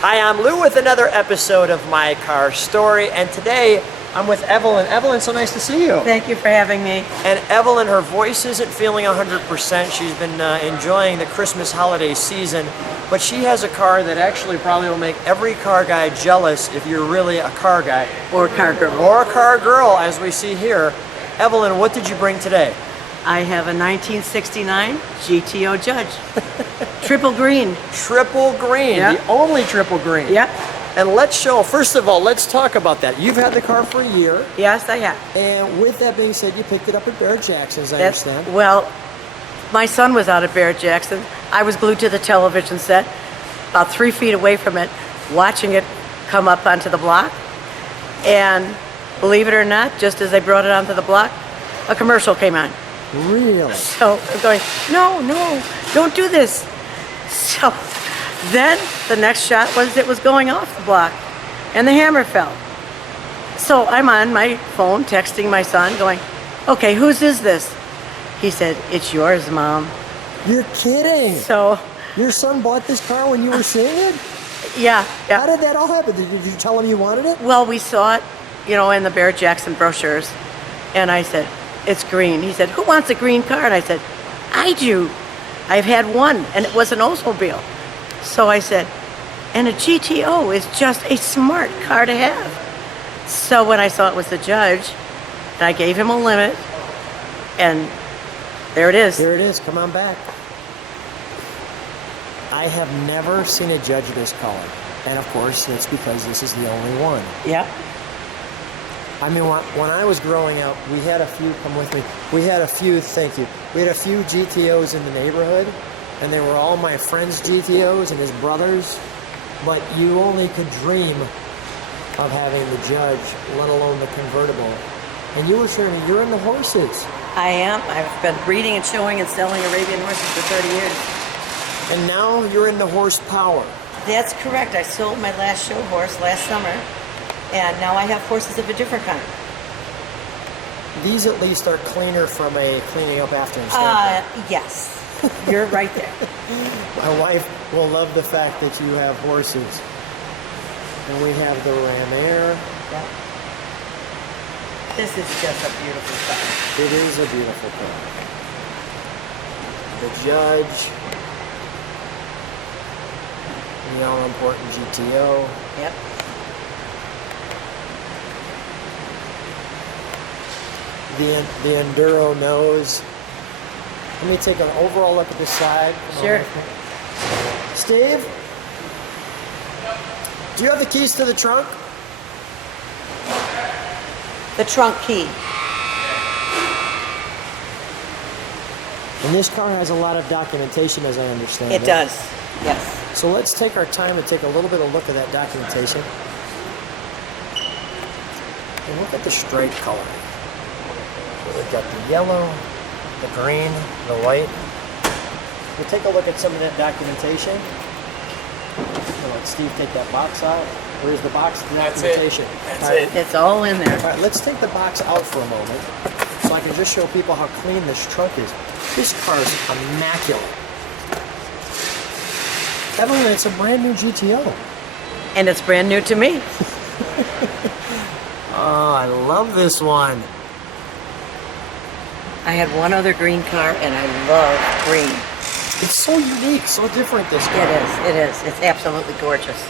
Hi, I'm Lou with another episode of My Car Story, and today I'm with Evelyn. Evelyn, so nice to see you. Thank you for having me. And Evelyn, her voice isn't feeling 100%. She's been enjoying the Christmas holiday season, but she has a car that actually probably will make every car guy jealous if you're really a car guy. Or a car girl. Or a car girl, as we see here. Evelyn, what did you bring today? I have a 1969 GTO Judge. Triple green. Triple green, Yep. the only triple green. Yep. And let's show, first of all, let's talk about that. You've had the car for a year. Yes, I have. And with that being said, you picked it up at Barrett Jackson's, I understand. Well, my son was out at Barrett Jackson. I was glued to the television set, about 3 feet away from it, watching it come up onto the block. And believe it or not, just as they brought it onto the block, a commercial came on. Really? So I'm going, no, don't do this. So then the next shot was it was going off the block and the hammer fell. So I'm on my phone texting my son going, okay, whose is this? He said, it's yours, Mom. You're kidding. So Your son bought this car when you were seeing it? yeah. How did that all happen? Did you tell him you wanted it? Well, we saw it, in the Barrett Jackson brochures. And I said, it's green. He said, who wants a green car? And I said, I do. I've had one, and it was an Oldsmobile. So I said, and a GTO is just a smart car to have. So when I saw it was the Judge, and I gave him a limit, and there it is. Here it is. Come on back. I have never seen a Judge this color. And of course, it's because this is the only one. Yeah. I mean, when I was growing up, we had a few, come with me, we had a few, thank you, we had a few GTOs in the neighborhood, and they were all my friends' GTOs and his brothers, but you only could dream of having the Judge, let alone the convertible. And you were showing me, you're into horses. I am. I've been breeding and showing and selling Arabian horses for 30 years. And now you're into horsepower. That's correct. I sold my last show horse last summer, and now I have horses of a different kind. These at least are cleaner from a cleaning up after standpoint. Yes. You're right there. My wife will love the fact that you have horses. And we have the Ram Air. Yeah. This is just a beautiful car. It is a beautiful car. The Judge. The all-important GTO. Yep. The Enduro nose. Let me take an overall look at the side. Sure. Steve? Do you have the keys to the trunk? The trunk key. And this car has a lot of documentation, as I understand it. It does. Yes. So let's take our time and take a little bit of look at that documentation. And look at the stripe color. So we've got the yellow, the green, the white. We'll take a look at some of that documentation. I'll let Steve take that box out. Where's the box documentation? That's it. It's all in there. All right, let's take the box out for a moment so I can just show people how clean this trunk is. This car is immaculate. Evelyn, it's a brand new GTO. And it's brand new to me. Oh, I love this one. I had one other green car, and I love green. It's so unique, so different, this car. It is. It's absolutely gorgeous.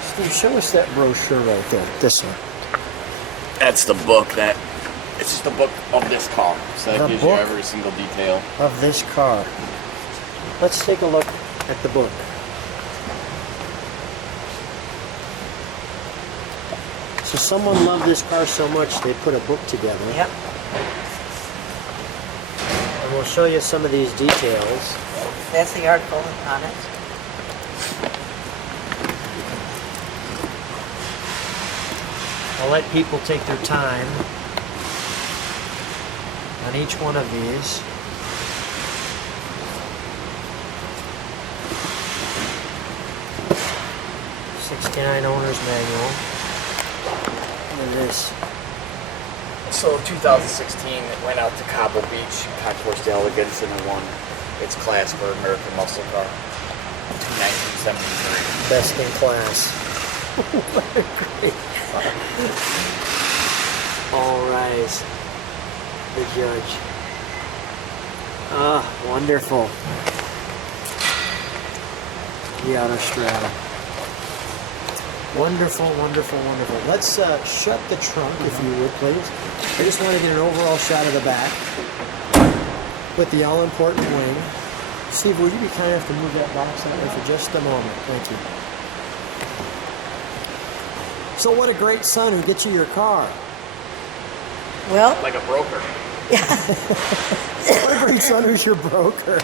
Steve, show us that brochure right there. This one. That's the book it's just the book of this car. So that The gives book? you every single detail. Of this car. Let's take a look at the book. So someone loved this car so much they put a book together. Yep. And we'll show you some of these details. That's the article on it. I'll let people take their time on each one of these. '69 owner's manual. Look at this. So 2016, it went out to Cabo Beach, Concourse delegates, and it won its class for American Muscle Car. 1973. Best in class. What a great car. All rise. The Judge. Ah, wonderful. The Autostrada. Wonderful, wonderful, wonderful. Let's shut the trunk, if you would, please. I just want to get an overall shot of the back with the all-important wing. Steve, would you be kind enough to move that box that way for just a moment? Thank you. So what a great son who gets you your car. Well, Like a broker. What a great son who's your broker.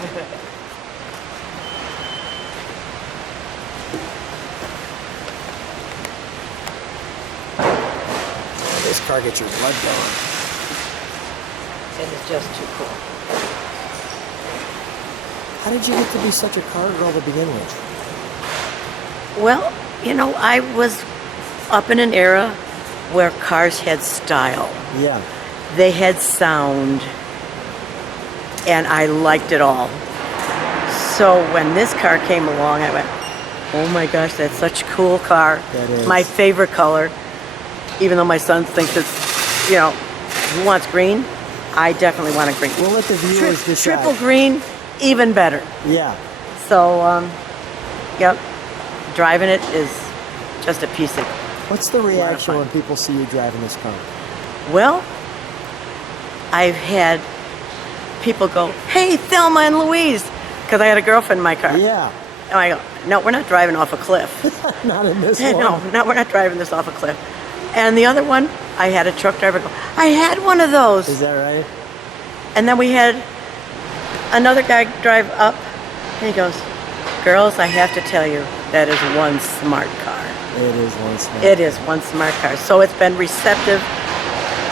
This car gets your blood going. it is just too cool. How did you get to be such a car girl to begin with? Well, you know, I was up in an era where cars had style. Yeah. They had sound, and I liked it all. So when this car came along, I went, oh my gosh, that's such a cool car. That is. My favorite color, even though my son thinks it's, you know, he wants green, I definitely want a green. We'll let the viewers decide. Triple green, even better. Yeah. So, yep, driving it is just a piece of. What's the reaction fun. when people see you driving this car? Well, I've had people go, hey, Thelma and Louise, because I had a girlfriend in my car. Yeah. And I go, no, we're not driving off a cliff. Not in this one. No, we're not driving this off a cliff. And the other one, I had a truck driver go, I had one of those. Is that right? And then we had another guy drive up, and he goes, girls, I have to tell you, that is one smart car. It is one smart. It is one smart car. So it's been receptive,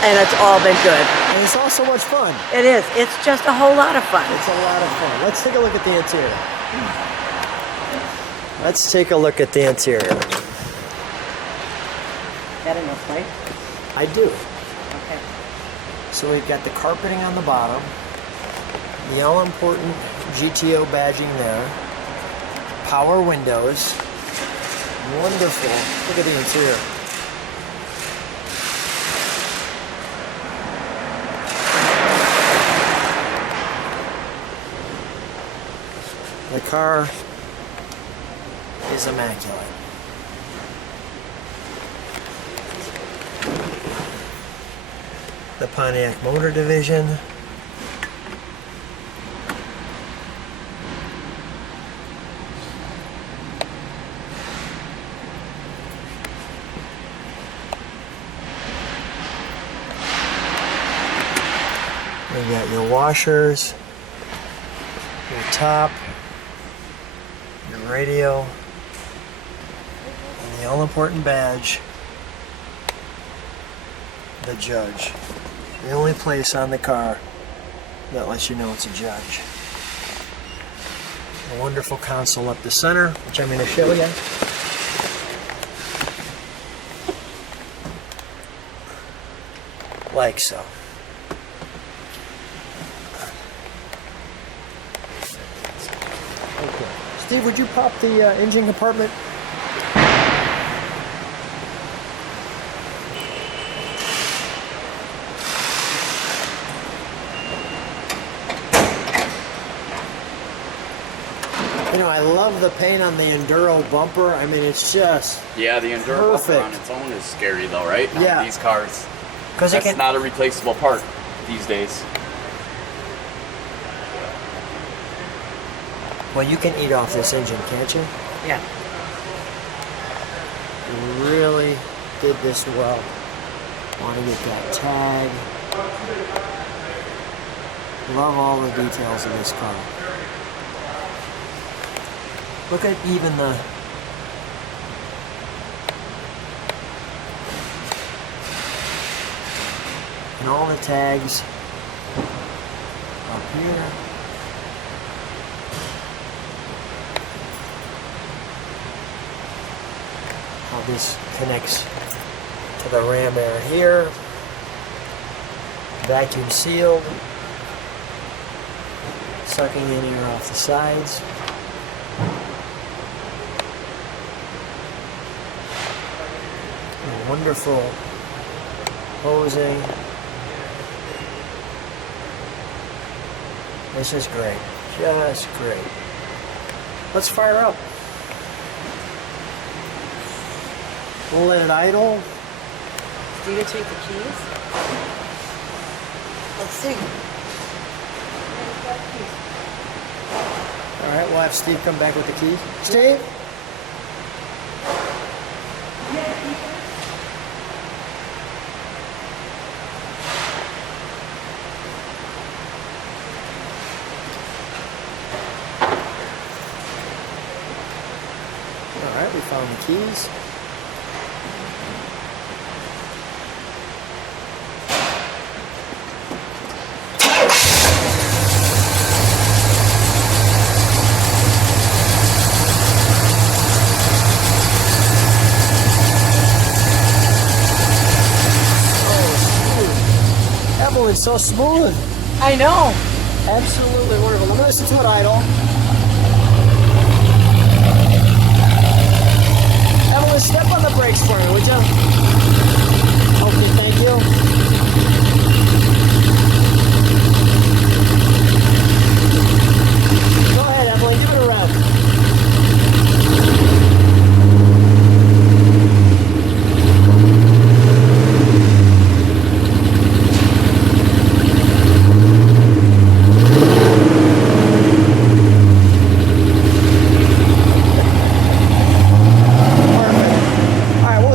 and it's all been good. And it's all so much fun. It is. It's just a whole lot of fun. It's a lot of fun. Let's take a look at the interior. Let's take a look at the interior. That enough, right? I do. Okay. So we've got the carpeting on the bottom, the all-important GTO badging there, power windows, wonderful. Look at the interior. The car is immaculate. The Pontiac Motor Division. You got your washers, your top, your radio, and the all-important badge, the Judge. The only place on the car that lets you know it's a Judge. A wonderful console up the center, which I'm going to show you. Like so. Okay. Steve, would you pop the engine compartment? You know, I love the paint on the Enduro bumper. I mean, it's just Yeah, the Enduro bumper perfect. on its own is scary though, right? Yeah. These cars, Because it that's can. not a replaceable part these days. Well, you can eat off this engine, can't you? Yeah. You really did this well. Want to get that tag. Love all the details of this car. Look at even the and all the tags up here. How this connects to the ram air here. Vacuum sealed. Sucking in air off the sides. Wonderful posing. This is great. Just great. Let's fire up. We'll let it idle. Do you take the keys? Let's see. All right, we'll have Steve come back with the keys. Steve? All right, we found the keys. Evelyn's so smooth. I know. Absolutely wonderful. Let me listen to it idle. Evelyn, step on the brakes for me, would you? Okay, thank you. Go ahead, Evelyn, give it a rev.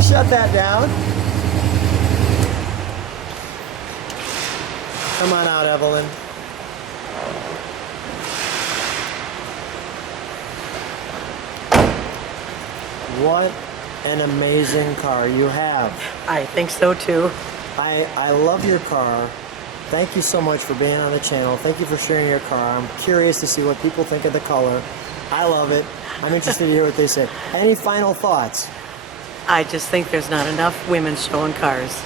Shut that down. Come on out, Evelyn. What an amazing car you have. I think so too. I love your car. Thank you so much for being on the channel. Thank you for sharing your car. I'm curious to see what people think of the color. I love it. I'm interested to hear what they say. Any final thoughts? I just think there's not enough women showing cars.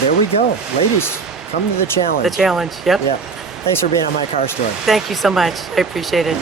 There we go. Ladies, come to the challenge. The challenge, yep. Yeah. Thanks for being on my car story. Thank you so much. I appreciate it.